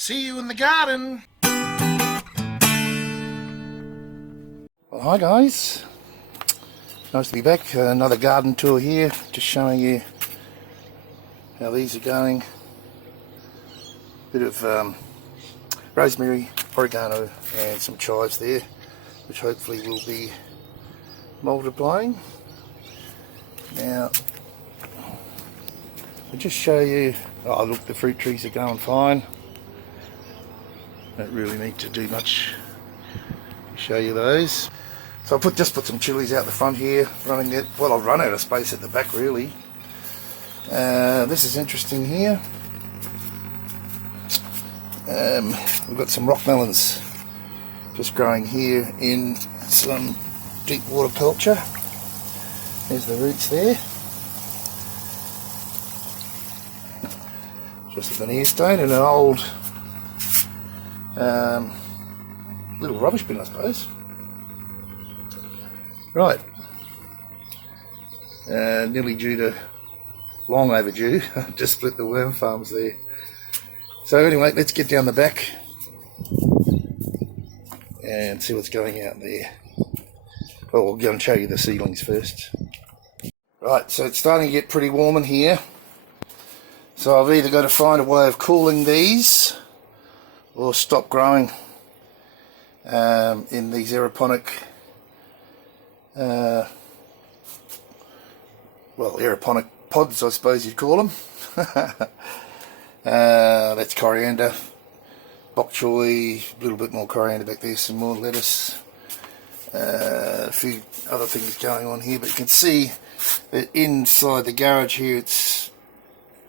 See you in the garden. Well, hi guys. Nice to be back. Another garden tour here. Just showing you how these are going. Bit of rosemary, oregano and some chives there, which hopefully will be multiplying. Now, I'll just show you. Oh look, the fruit trees are going fine. Don't really need to do much to show you those. So I just put some chilies out the front here, running it. Well, I've run out of space at the back really. This is interesting here. We've got some rock melons just growing here in some deep water culture. There's the roots there. Just a veneer stone and an old little rubbish bin, I suppose. Right. Nearly due to, long overdue, just split the worm farms there. So anyway, let's get down the back and see what's going out there. Well, we'll go and show you the seedlings first. Right, so it's starting to get pretty warm in here. So I've either got to find a way of cooling these or stop growing in these aeroponic, aeroponic pods, I suppose you'd call them. That's coriander, bok choy, a little bit more coriander back there, some more lettuce, a few other things going on here, but you can see that inside the garage here it's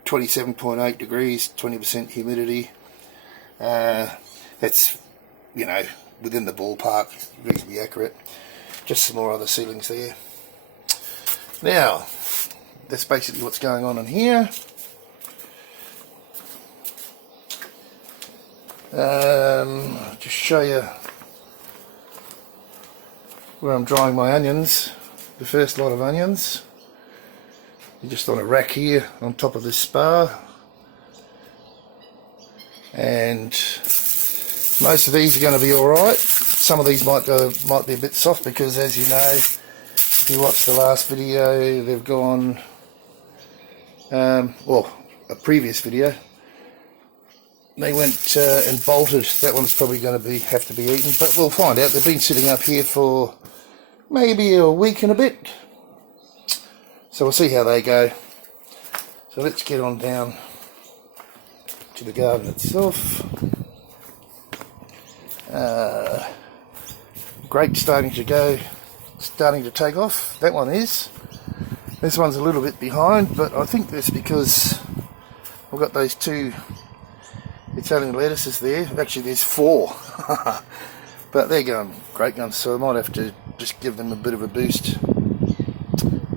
27.8 degrees, 20% humidity. That's, you know, within the ballpark, reasonably accurate. Just some more other seedlings there. Now, that's basically what's going on in here. Just show you where I'm drying my onions. The first lot of onions. They're just on a rack here on top of this spar. And most of these are going to be alright. Some of these might be a bit soft because, as you know, if you watched the last video, they've gone, well, a previous video, they went and bolted. That one's probably going to have to be eaten, but we'll find out. They've been sitting up here for maybe a week and a bit, so we'll see how they go. So let's get on down to the garden itself. Grapes starting to take off. That one is. This one's a little bit behind, but I think that's because I've got those two Italian lettuces there. Actually there's 4 but they're going great guns, so I might have to just give them a bit of a boost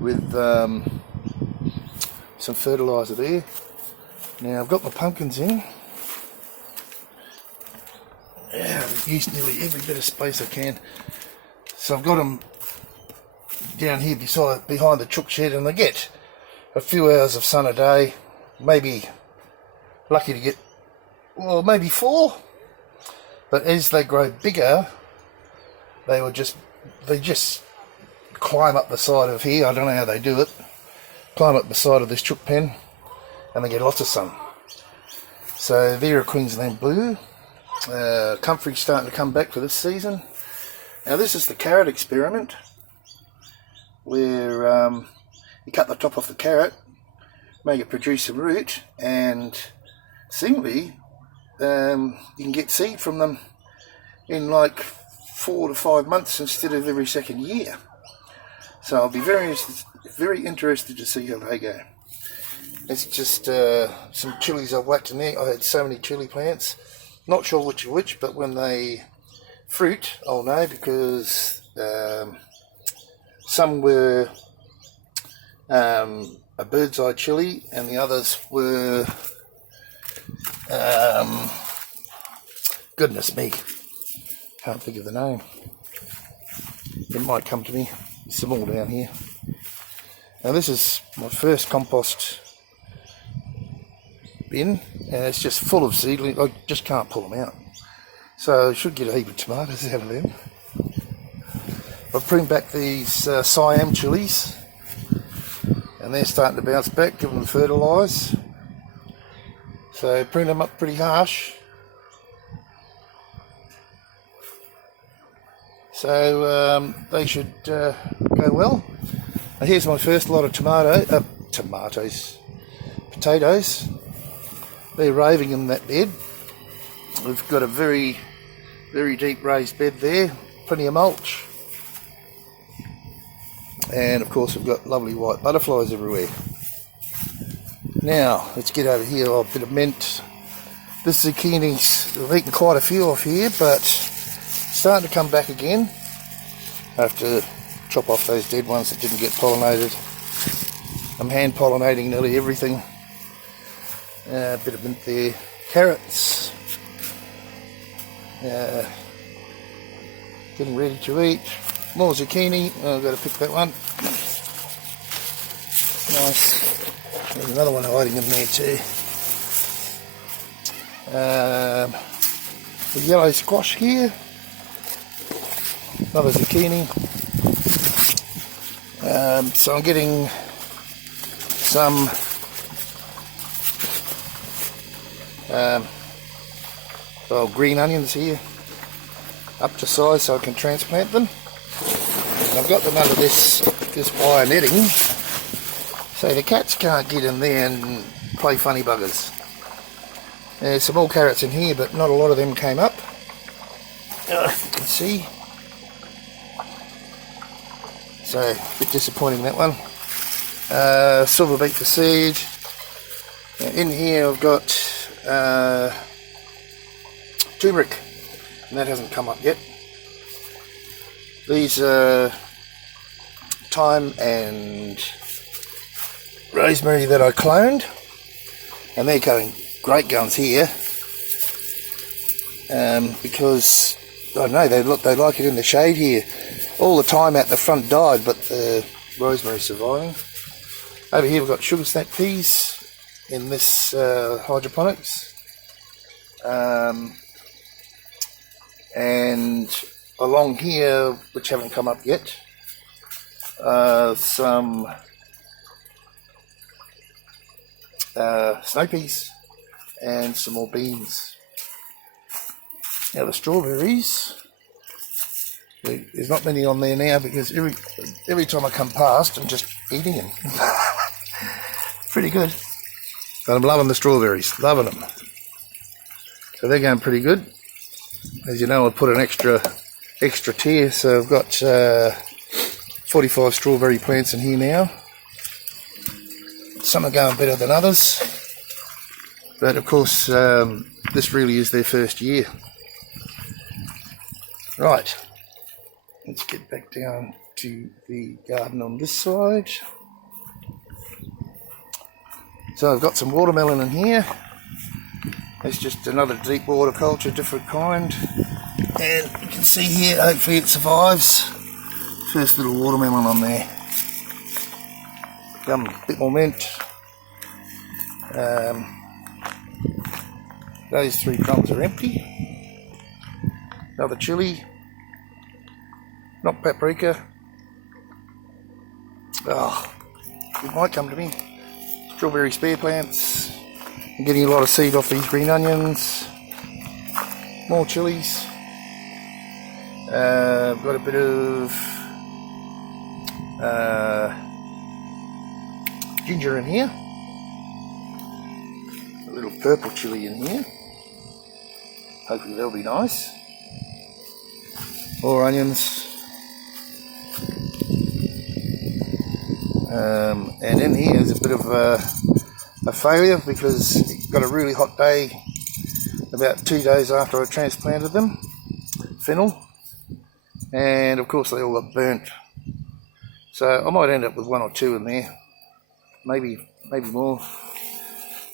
with some fertiliser there. Now I've got my pumpkins in. Yeah, I've used nearly every bit of space I can. So I've got them down here behind the chook shed, and they get a few hours of sun a day. Maybe lucky to get, well, maybe 4. But as they grow bigger, they just climb up the side of here. I don't know how they do it. Climb up the side of this chook pen, and they get lots of sun. So they're a Queensland blue. Comfrey's starting to come back for this season. Now this is the carrot experiment, where you cut the top off the carrot, make it produce a root, and seemingly you can get seed from them in like 4 to 5 months instead of every second year. So I'll be very interested to see how they go. It's just some chilies I've whacked in there. I had so many chili plants. Not sure which are which, but when they fruit, I'll know, because some were a bird's eye chili and the others were, goodness me, can't think of the name. It might come to me. There's some more down here. Now this is my first compost bin, and it's just full of seedlings. I just can't pull them out. So I should get a heap of tomatoes out of them. I've pruned back these Siam chilies, and they're starting to bounce back, give them fertilise. So prune them up pretty harsh. So they should go well. And here's my first lot of potatoes. They're raving in that bed. We've got a very, very deep raised bed there, plenty of mulch. And of course we've got lovely white butterflies everywhere. Now, let's get over here. Oh, a bit of mint. This zucchini's, I've eaten quite a few off here, but starting to come back again. I have to chop off those dead ones that didn't get pollinated. I'm hand pollinating nearly everything. A bit of mint there. Carrots. Getting ready to eat. More zucchini. Oh, I've got to pick that one. Nice. There's another one hiding in there too. The yellow squash here. Another zucchini. So I'm getting some green onions here up to size so I can transplant them. And I've got them under this wire netting so the cats can't get in there and play funny buggers. There's some more carrots in here, but not a lot of them came up. You can see. So, a bit disappointing that one. Silver beet for seed. In here I've got turmeric, and that hasn't come up yet. These are thyme and rosemary that I cloned, and they're going great guns here, because I don't know, they like it in the shade here. All the thyme out the front died, but the rosemary's surviving. Over here we've got sugar snack peas in this hydroponics, and along here, which haven't come up yet, some snow peas and some more beans. Now the strawberries, there's not many on there now because every time I come past I'm just eating them. Pretty good. But I'm loving the strawberries, loving them. So they're going pretty good. As you know, I put an extra tier, so I've got 45 strawberry plants in here now. Some are going better than others, but of course this really is their first year. Right, let's get back down to the garden on this side. So I've got some watermelon in here. It's just another deep water culture, different kind. And you can see here, hopefully it survives. First little watermelon on there. A bit more mint. Those 3 drums are empty. Another chili. Not paprika. Oh, it might come to me. Strawberry spare plants. I'm getting a lot of seed off these green onions. More chilies. I've got a bit of ginger in here. A little purple chili in here. Hopefully they'll be nice. More onions. And in here is a bit of a failure because it got a really hot day about 2 days after I transplanted them. Fennel. And of course they all got burnt. So I might end up with 1 or 2 in there. Maybe more.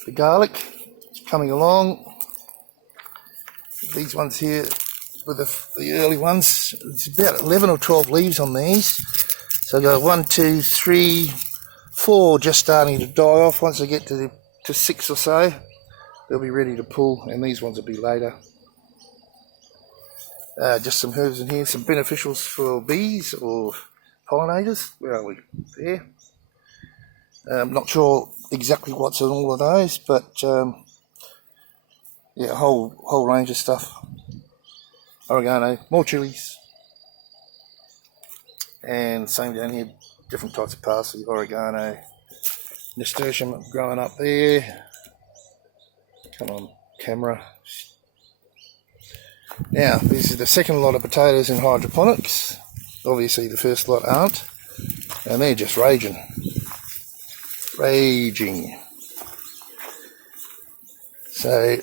The garlic is coming along. These ones here with the early ones, it's about 11 or 12 leaves on these. So I've got 1, 2, 3, 4 just starting to die off once I get to 6 or so. they'll be ready to pull, and these ones will be later. Just some herbs in here, some beneficials for bees or pollinators. Where are we? There. I'm not sure exactly what's in all of those, but yeah, a whole range of stuff. Oregano, more chilies, and same down here, different types of parsley, oregano, nasturtium growing up there. Come on, camera. Now, this is the second lot of potatoes in hydroponics. Obviously the first lot aren't, and they're just raging. So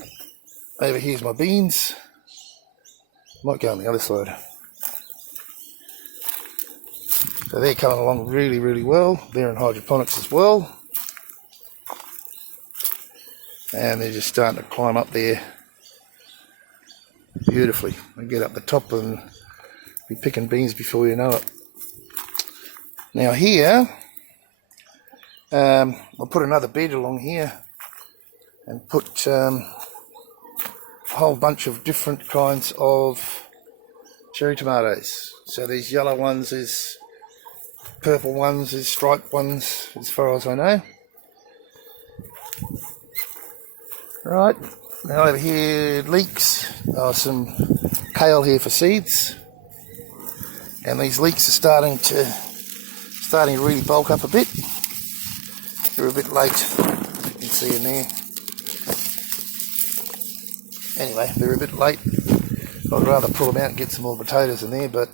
over here's my beans. Might go on the other side. So they're coming along really well. They're in hydroponics as well, and they're just starting to climb up there beautifully and get up the top and be picking beans before you know it. Now here, I'll put another bed along here and put a whole bunch of different kinds of cherry tomatoes. So there's yellow ones, there's purple ones, there's striped ones, as far as I know. Right, now over here, leeks, some kale here for seeds, and these leeks are starting to really bulk up a bit. They're a bit late, as you can see in there. Anyway, they're a bit late. I'd rather pull them out and get some more potatoes in there, but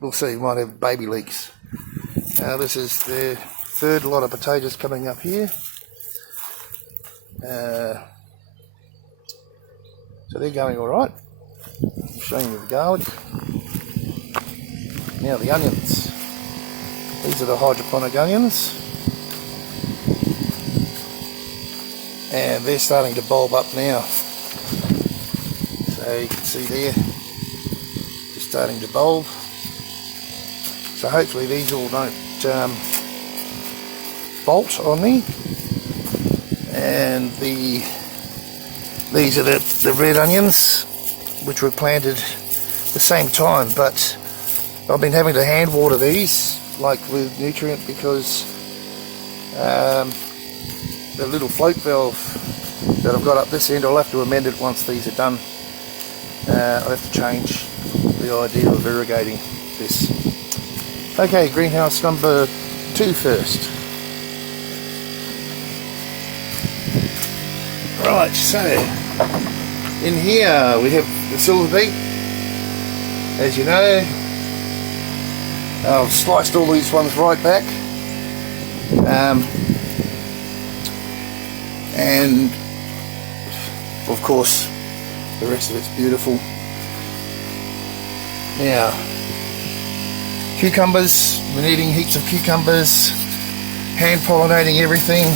we'll see. We might have baby leeks. Now this is the third lot of potatoes coming up here. So they're going alright. I'm showing you the garlic. Now the onions. These are the hydroponic onions. And they're starting to bulb up now. So you can see there, they're starting to bulb. So hopefully these all don't bolt on me. And these are the red onions, which were planted the same time, but I've been having to hand water these, like with nutrient, because the little float valve that I've got up this end, I'll have to amend it once these are done. I'll have to change the idea of irrigating this. Okay, greenhouse number 2 first. Right, so in here we have the silver beet. As you know, I've sliced all these ones right back, and of course the rest of it's beautiful. Now, cucumbers, we're eating heaps of cucumbers, hand pollinating everything.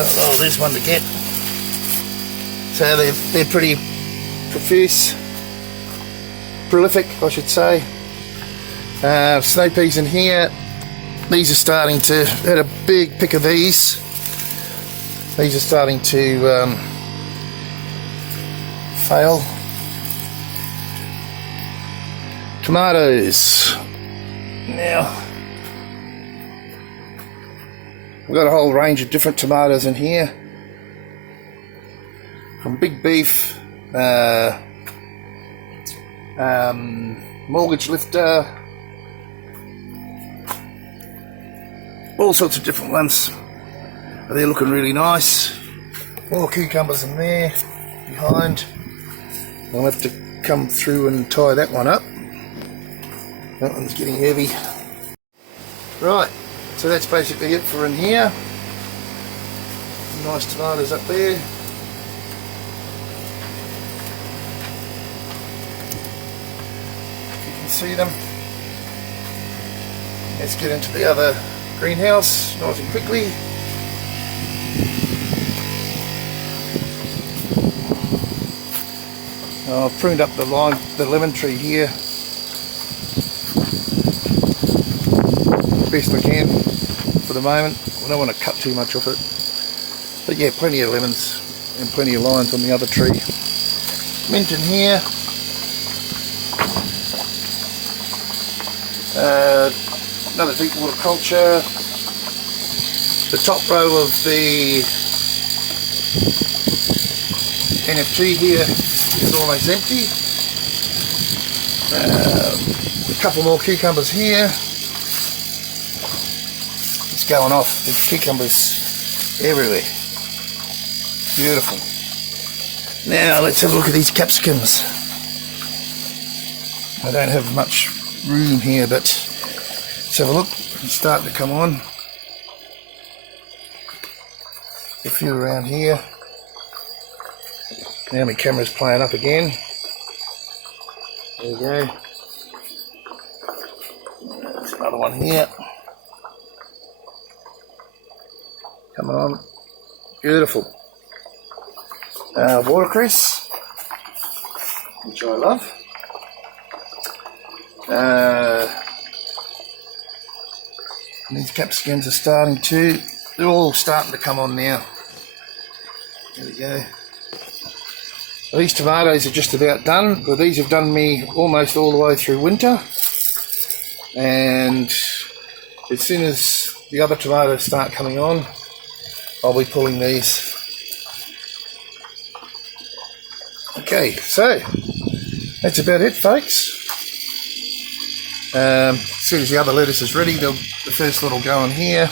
Oh, there's one to get. So they're pretty profuse, prolific, I should say. Snow peas in here. These are starting to, had a big pick of these. These are starting to fail. Tomatoes. Now, we've got a whole range of different tomatoes in here, from big beef, mortgage lifter, all sorts of different ones. They're looking really nice. More cucumbers in there behind. I'll have to come through and tie that one up. That one's getting heavy. Right, so that's basically it for in here. Nice tomatoes up there. If you can see them. Let's get into the other greenhouse nice and quickly. I've pruned up the lemon tree here best I can for the moment. I don't want to cut too much off it, but yeah, plenty of lemons. and plenty of lines on the other tree. Mint in here. Another deep water culture. The top row of the NFT here is almost empty. A couple more cucumbers here. It's going off. There's cucumbers everywhere. Beautiful. Now let's have a look at these capsicums. I don't have much room here, but let's have a look. It's starting to come on. A few around here. Now my camera's playing up again. There we go. There's another one here. Coming on. Beautiful. Watercress, which I love. These capsicums are starting to, they're all starting to come on now. There we go. These tomatoes are just about done, but these have done me almost all the way through winter. And as soon as the other tomatoes start coming on, I'll be pulling these. Okay, so that's about it, folks. As soon as the other lettuce is ready, the first lot will go in here.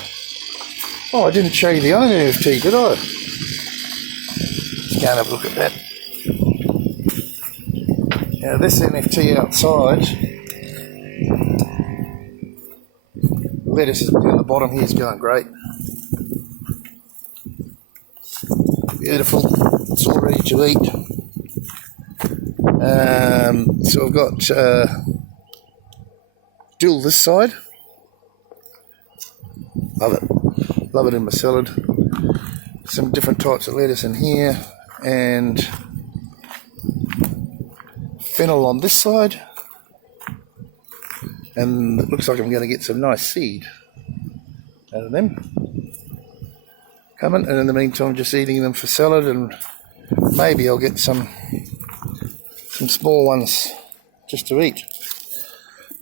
Oh, I didn't show you the other NFT, did I? Let's go and have a look at that. Now this NFT outside, the lettuce is down the bottom here is going great. Beautiful, it's all ready to eat. So I've got dill this side. Love it in my salad. Some different types of lettuce in here, and fennel on this side, and it looks like I'm going to get some nice seed out of them coming, and in the meantime just eating them for salad, and maybe I'll get some small ones just to eat.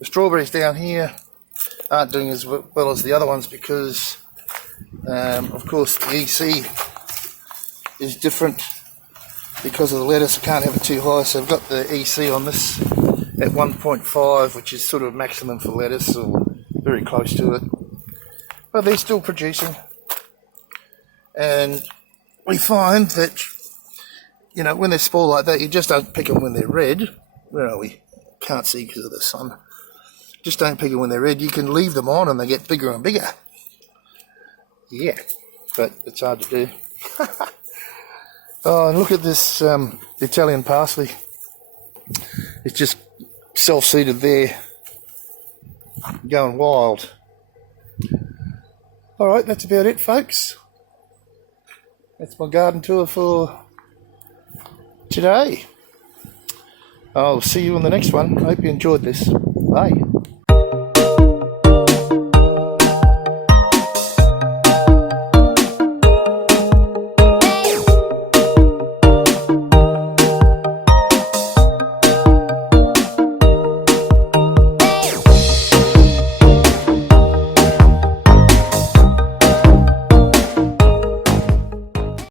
The strawberries down here aren't doing as well as the other ones because of course the EC is different because of the lettuce. I can't have it too high, so I've got the EC on this at 1.5, which is sort of maximum for lettuce, or very close to it, but they're still producing. And we find that, you know, when they're small like that, you just don't pick them when they're red. Where are we? Can't see because of the sun. Just don't pick them when they're red. You can leave them on and they get bigger and bigger. Yeah, but it's hard to do. Oh, and look at this Italian parsley. It's just self-seeded there, going wild. Alright, that's about it, folks. That's my garden tour for today. I'll see you on the next one. I hope you enjoyed this. Bye.